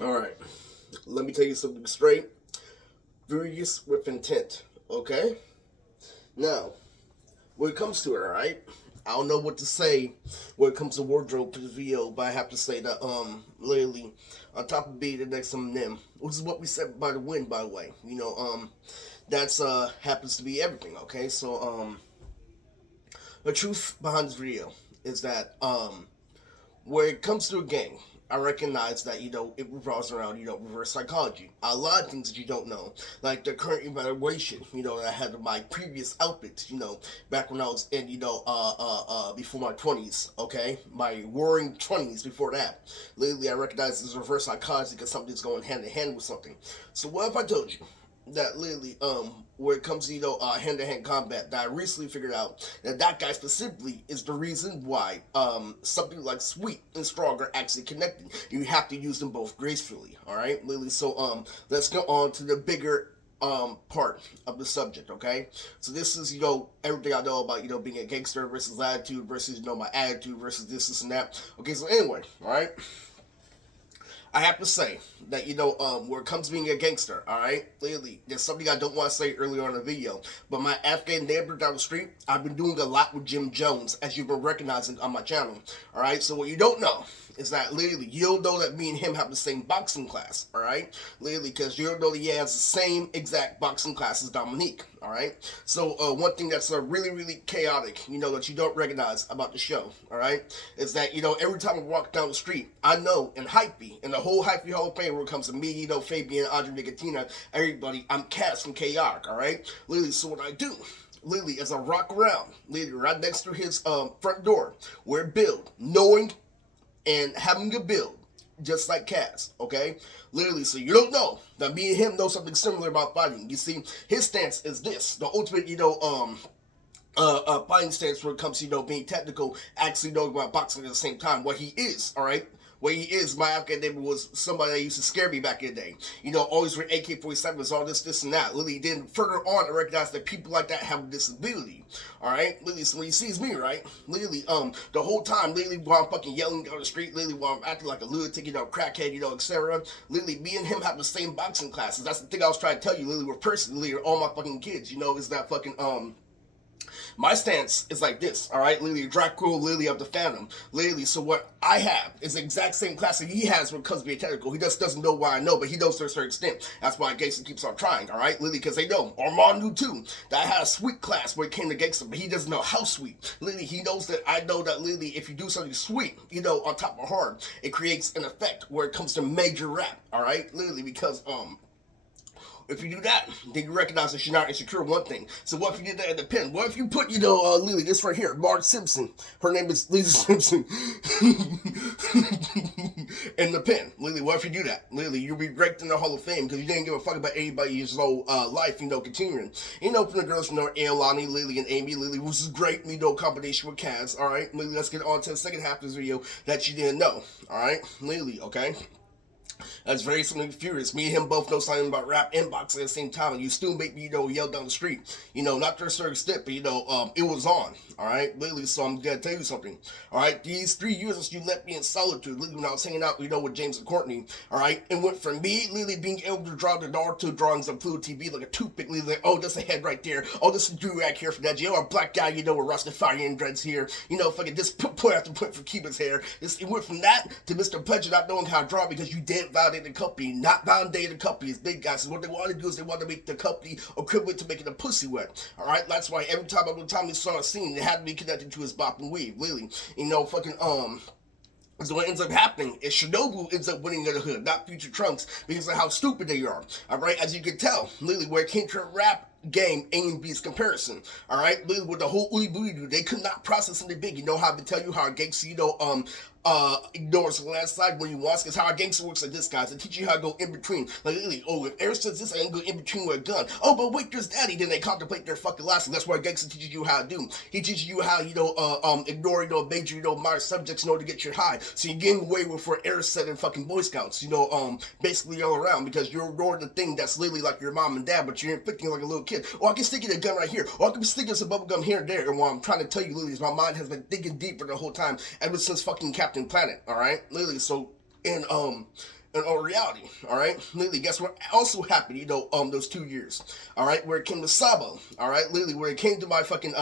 Alright, let me tell you something straight. Furious with intent, okay? Now, when it comes to it, alright? I don't know what to say when it comes to wardrobe for the video, but I have to say that, lately, on top of being the next Eminem, which is what we said by the wind, by the way, that's, happens to be everything, okay? So, the truth behind this video is that, when it comes to a gang, I recognize that it revolves around reverse psychology. A lot of things that you don't know, like the current evaluation that I had of my previous outfits. Back when I was in before my 20s. Okay, my roaring 20s. Before that, lately I recognize this reverse psychology because something's going hand in hand with something. So what if I told you that literally where it comes to hand-to-hand combat, that I recently figured out that guy specifically is the reason why something like Sweet and Strong are actually connecting. You have to use them both gracefully. All right, literally. So let's go on to the bigger part of the subject. Okay, so this is everything I know about being a gangster versus attitude versus my attitude versus this and that. Okay, so anyway, all right, I have to say that where it comes to being a gangster, all right, clearly there's something I don't want to say earlier on in the video, but my Afghan neighbor down the street, I've been doing a lot with Jim Jones, as you've been recognizing on my channel, all right. So what you don't know is that literally you don't know that me and him have the same boxing class, all right, literally because you don't know that he has the same exact boxing class as Dominique, all right. So one thing that's really chaotic, that you don't recognize about the show, all right, is that every time I walk down the street, I know in Hype and the whole Hype Hall of Fame when it comes to me, Fabian, Andre Nicotina, everybody, I'm Cass from Chaotic, all right. Literally, so what I do literally as I rock around, literally right next to his front door, where build, knowing and having a build just like Cass, okay? Literally, so you don't know that me and him know something similar about fighting. You see, his stance is this: the ultimate, fighting stance when it comes to being technical, actually knowing about boxing at the same time. What he is, all right. What he is, my Afghan neighbor was somebody that used to scare me back in the day. Always with AK-47s, all this, and that. Literally, then further on, I recognize that people like that have a disability. All right, literally, so when he sees me, right, literally, the whole time, literally, while I'm fucking yelling down the street, literally, while I'm acting like a lunatic, crackhead, etc. Literally, me and him have the same boxing classes. That's the thing I was trying to tell you, literally, we're personally, all my fucking kids, is that fucking my stance is like this, all right? Literally, Dracula, Lily of the Phantom. Literally, so what I have is the exact same class that he has when it comes to being technical. He just doesn't know why I know, but he knows to a certain extent. That's why Gangsta keeps on trying, all right? Literally, because they know. Armand knew too that I had a sweet class when it came to Gangsta, but he doesn't know how sweet. Literally, he knows that I know that literally, if you do something sweet, on top of hard, it creates an effect where it comes to major rap, all right? Literally, because if you do that, then you recognize that you're not insecure. One thing. So what if you did that in the pen? What if you put, Lily, this right here, Marge Simpson. Her name is Lisa Simpson. In the pen, Lily. What if you do that, Lily? You'll be ranked in the Hall of Fame because you didn't give a fuck about anybody's life. Continuing. From the girls, Ailani, Lily, and Amy, Lily, which is great. Combination with Kaz. All right, Lily. Let's get on to the second half of this video that you didn't know. All right, Lily. Okay. That's very something furious. Me and him both know something about rap and boxing at the same time, and you still make me, yell down the street. Not to a certain extent, but it was on. All right, literally. So I'm gonna tell you something. All right, these 3 years you left me in solitude, literally when I was hanging out, with James and Courtney. All right, it went from me literally being able to draw the Naruto drawings on Pluto TV like a toothpick, literally like, oh, that's a head right there. Oh, this is Durak here from that. A black guy, with Rastafarian dreads here. Fucking this point after point for Cuba's hair. It went from that to Mr. Pleasure not knowing how to draw because you didn't validate the company, not validate the company. It's big guys. So what they want to do is they want to make the company equivalent to making a pussy wet. All right, that's why every time we saw a scene, it had to be connected to his bop and weave. Really, so what ends up happening is Shinobu ends up winning the hood, not Future Trunks, because of how stupid they are. Alright, as you can tell, literally, where it came to a rap game, A and B's comparison. Alright, literally, with the whole Uli Booty do, they could not process something big. You know how to tell you how a gangster, ignores the landslide when you want, because how a gangster works like this, guys. They teach you how to go in between. Like, literally, oh, if Eric says this, I can go in between with a gun. Oh, but wait, there's daddy. Then they contemplate their fucking lives. And that's what a gangster teaches you how to do. He teaches you how, ignore, major, minor subjects in order to get your high. So you're getting away with what Eric said in fucking Boy Scouts, basically all around, because you're ignoring the thing that's literally like your mom and dad, but you're inflicting like a little kid. Or I can stick in a gun right here. Or I can be sticking some bubble gum here and there. And what I'm trying to tell you, literally, is my mind has been digging deeper the whole time, ever since fucking Captain Planet, alright? Literally, so in our reality, all right? Literally, guess what also happened, those 2 years, all right, where it came to Sabo, all right, literally, where it came to my fucking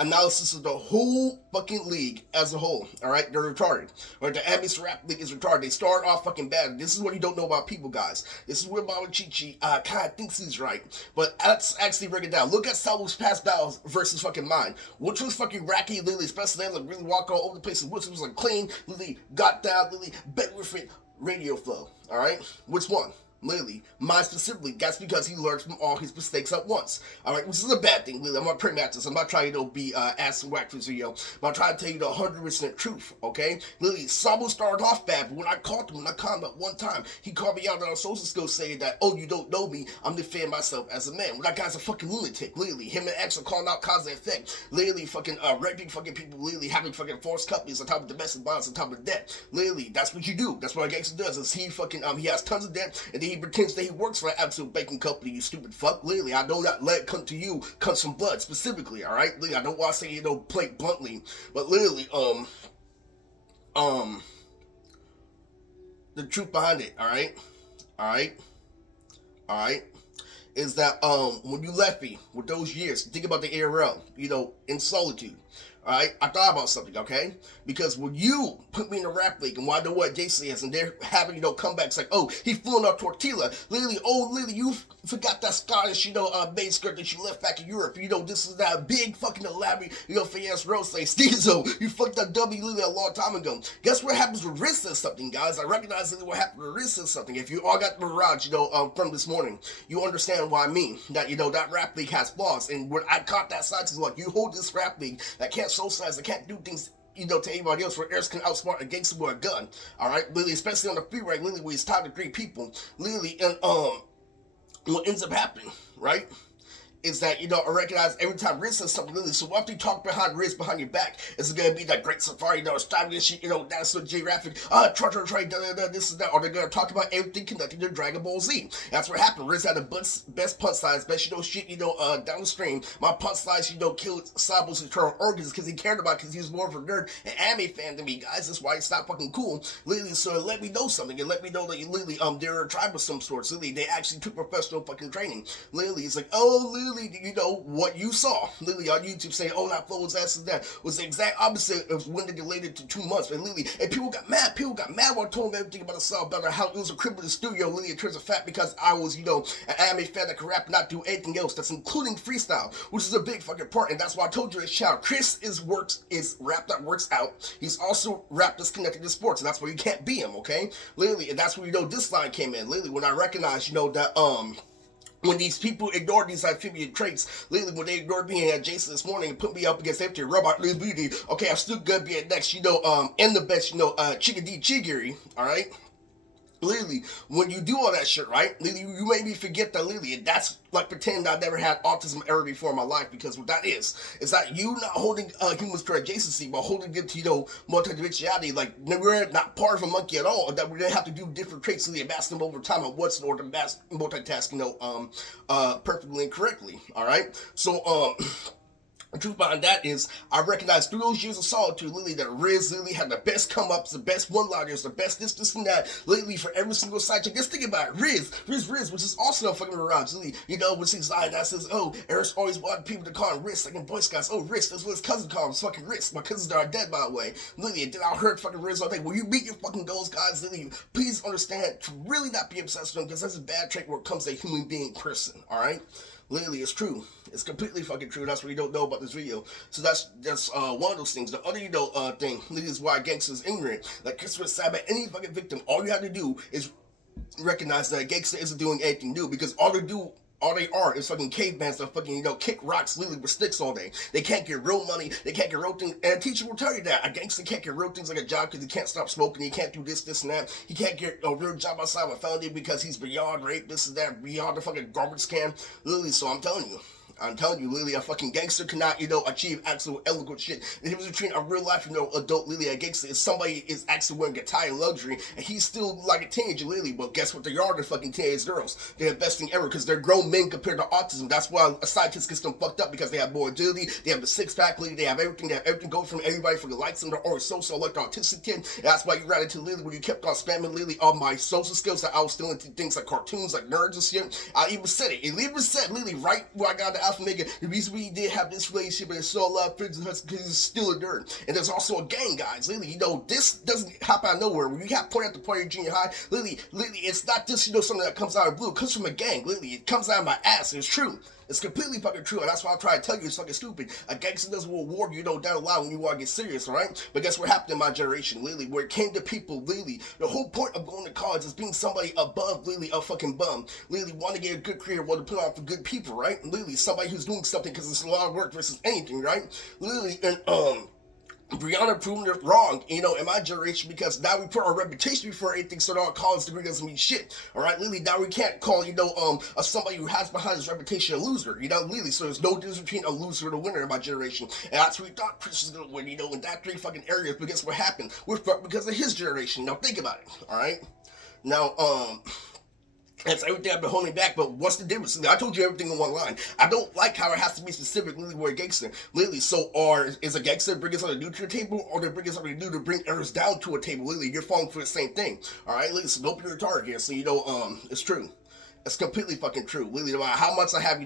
analysis of the whole fucking league as a whole, all right, they're retarded, right? The Amis Rap League is retarded. They start off fucking bad. This is what you don't know about people, guys. This is where Mama Chi kind of thinks he's right, but let's actually break it down. Look at Sabo's past battles versus fucking mine, which was fucking racky, literally, especially they like really walk all over the place, which was like clean, literally got down, literally bet with it radio flow, all right? Which one? Literally, mine specifically, that's because he learns from all his mistakes at once. Alright, which is a bad thing, literally. I'm not pragmatist. I'm not trying to be ass and whack for this video, but I'm trying to tell you the 100% truth, okay? Literally, Sabo started off bad, but when I caught him, when I caught him at one time, he called me out on social skills saying that, oh, you don't know me, I'm defending myself as a man. Well, that guy's a fucking lunatic, literally. Him and X are calling out cause and effect. Literally, fucking raping fucking people, literally having fucking forced companies on top of domestic violence, on top of debt. Literally, that's what you do. That's what a gangster does, is he fucking, he has tons of debt, and then he pretends that he works for an absolute banking company, you stupid fuck. Literally, I know that lead come to you comes from blood, specifically, alright? Literally, I don't want to say, play bluntly, but literally, the truth behind it, alright? Alright? Is that, when you left me with those years, think about the ARL, in solitude. Alright, I thought about something, okay? Because when you put me in the rap league and why know what JC is, and they're having, comebacks like, oh, he flew up Tortilla. Literally, you forgot that Scottish, maid skirt that you left back in Europe. This is that big fucking elaborate, finesse rose say, Steezo, you fucked that W literally a long time ago. Guess what happens when Riz says something, guys? I recognize what happened when Riz says something. If you all got the mirage, from this morning, you understand what I mean. That, that rap league has flaws. And when I caught that side, is like, you hold this rap league that can't socialize, that can't do things to anybody else, where Eris can outsmart a gangster with a gun, alright? Literally, especially on the free rank, literally, where he's tied to 3 people, literally, and, what ends up happening, right? Is that, I recognize every time Riz says something, literally, so after you talk behind Riz behind your back, it's gonna be that great safari, stopping this shit, that's so geographic, try, this is that, or they're gonna talk about everything connected to Dragon Ball Z. That's what happened. Riz had the best punch slides, best, shit, downstream. My punch slides, killed Sabo's internal organs because he cared about, because he was more of a nerd and anime fan than me, guys. That's why it's not fucking cool. Literally, so let me know something, and let me know that you literally, they're a tribe of some sorts. Literally, they actually took professional fucking training. Literally, it's like, oh, literally, what you saw, literally, on YouTube saying, oh, that flow was ass and that, was the exact opposite of when they delayed it to 2 months. But literally, and people got mad when I told them everything about the song, about how it was a crib in the studio, literally, in terms of fact, because I was, an anime fan that could rap and not do anything else, that's including freestyle, which is a big fucking part, and that's why I told you this child, Chris is rap that works out. He's also rap that's connected to sports, and that's where you can't be him, okay? Literally, and that's where, this line came in. Literally, when I recognized, that, when these people ignored these amphibian traits, lately when they ignored me and Jason this morning and put me up against empty robot, okay, I'm still gonna be at next, and the best, Chickadee Chigiri, alright? Literally, when you do all that shit, right? Literally, you made me forget that, literally, and that's like pretending I never had autism ever before in my life, because what that is that you not holding humans to adjacency, but holding it to, multidimensionality, like, we're not part of a monkey at all, that we're gonna have to do different traits, so they amass them over time on what's in order to multitask, perfectly and correctly, alright? So, the truth behind that is, I recognize through those years of solitude, literally, that Riz literally had the best come-ups, the best one-liners, the best this, and that, literally, for every single side chick. Just think about it, Riz, which is also a fucking mirage, literally, which is like, that says, oh, Eris always wanted people to call him Riz, like in Boy Scouts, oh, Riz, that's what his cousin called him, it's fucking Riz. My cousins are dead, by the way. Literally, and then I heard fucking Riz all day. When you meet your fucking goals, guys, literally, please understand to really not be obsessed with them, because that's a bad trait where it comes to a human being person, alright? Literally, it's true. It's completely fucking true. That's what you don't know about this video. So that's one of those things. The other, thing, literally, is why gangsters ignorant. Like Christopher Sabat, any fucking victim, all you have to do is recognize that a gangster isn't doing anything new, because all they are is fucking cavemans that fucking, kick rocks literally with sticks all day. They can't get real money. They can't get real things. And a teacher will tell you that. A gangster can't get real things like a job because he can't stop smoking. He can't do this, and that. He can't get a real job outside of a felony because he's beyond rape, this and that, beyond the fucking garbage can. Literally, so I'm telling you. I'm telling you, literally, a fucking gangster cannot, achieve actual eloquent shit. The difference between a real life, adult, literally, a gangster is somebody is actually wearing a tie and luxury, and he's still like a teenager, literally. But guess what? They are the fucking teenage girls. They're the best thing ever because they're grown men compared to autism. That's why a scientist gets them fucked up because they have more agility, they have the six pack, literally, they have everything going from everybody from the likes of the or social, like the autistic kid. And that's why you ran into literally when you kept on spamming literally all my social skills that I was still into things like cartoons, like nerds and shit. I even said it. It even said literally right where I got the Alpha Mega. The reason we did have this relationship and saw a lot of friends because he's still a nerd. And there's also a gang, guys. Literally, this doesn't happen out of nowhere. When you have point at the party in junior high, literally, it's not just something that comes out of blue. It comes from a gang. Literally, it comes out of my ass. It's true. It's completely fucking true, and that's why I try to tell you it's fucking stupid. A gangster doesn't reward you, down the line when you want to get serious, alright? But guess what happened in my generation, literally, where it came to people, literally, the whole point of going to college is being somebody above, literally, a fucking bum. Literally, want to get a good career, want to put on for good people, right? Literally, somebody who's doing something because it's a lot of work versus anything, right? Literally, and, Brianna proving it wrong, in my generation, because now we put our reputation before anything, so our college degree doesn't mean shit. Alright, Lily, now we can't call, somebody who has behind his reputation a loser, Lily, so there's no difference between a loser and a winner in my generation. And that's what we thought Chris was gonna win, in that three fucking areas, but guess what happened? We're fucked because of his generation. Now think about it, alright? Now, that's everything I've been holding back, but what's the difference? I told you everything in one line. I don't like how it has to be specific, literally, where a gangster. Literally, so is a gangster bringing something new to the table, or they're bringing something new to bring others down to a table? Literally, you're falling for the same thing. Alright, literally, so don't be retarded here. So, it's true. It's completely fucking true. Literally, no matter how much I have,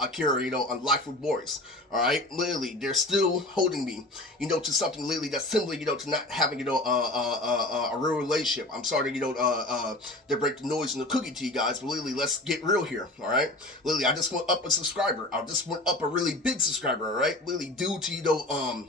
Akira, on Life with Boys. Alright? Literally, they're still holding me, to something literally that's similar, to not having, a real relationship. I'm sorry to break the noise in the cookie to you guys, but literally, let's get real here. Alright? Literally, I just went up a subscriber. I just went up a really big subscriber, alright? Literally, due to,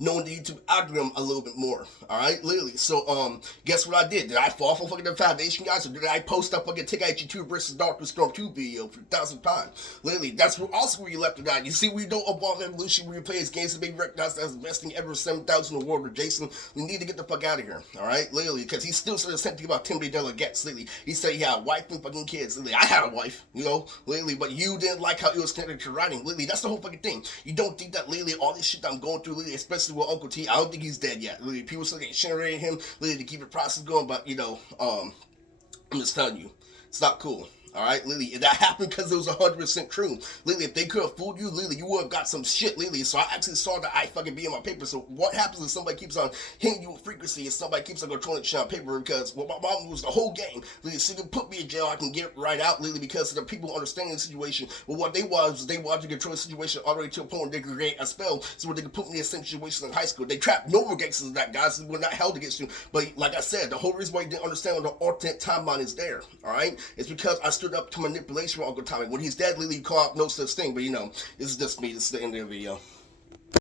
knowing the YouTube algorithm a little bit more. Alright? Literally. So, guess what I did? Did I fall for fucking the foundation, guys? Or did I post up fucking Tenkaichi 2 versus Dark Storm 2 video for 1,000 times? Literally. That's also where you left it out. You see, we don't evolve evolution where you play his games to be recognized as the best thing ever 7,000 award with Jason. We need to get the fuck out of here. Alright? Literally. Because he still said the same thing about Timothy Delegates. Literally. He said he had a wife and fucking kids. Literally. I had a wife, literally, but you didn't like how it was connected to writing. Literally. That's the whole fucking thing. You don't think that literally all this shit that I'm going through, literally, especially with Uncle T, I don't think he's dead yet. Literally, people still get generating him, literally, to keep the process going, but, I'm just telling you, it's not cool. Alright, Lily, and that happened because it was 100% true. Lily, if they could have fooled you, Lily, you would have got some shit, Lily. So I actually saw that I fucking be in my paper. So what happens if somebody keeps on hitting you with frequency and somebody keeps on controlling shit on paper? Because my mom was the whole game. Lily, so you can put me in jail, I can get right out, Lily, because the people understanding the situation. But what they wanted to control the situation all the way to a point where they could create a spell so where they could put me in the same situation in high school. They trapped normal gangsters in that, guys. We're not held against you. But like I said, the whole reason why you didn't understand what the alternate timeline is there, alright? It's because I stood up to manipulation from Uncle Tommy. When he's dead, Lily, you call out no such thing. But this is just me. This is the end of the video.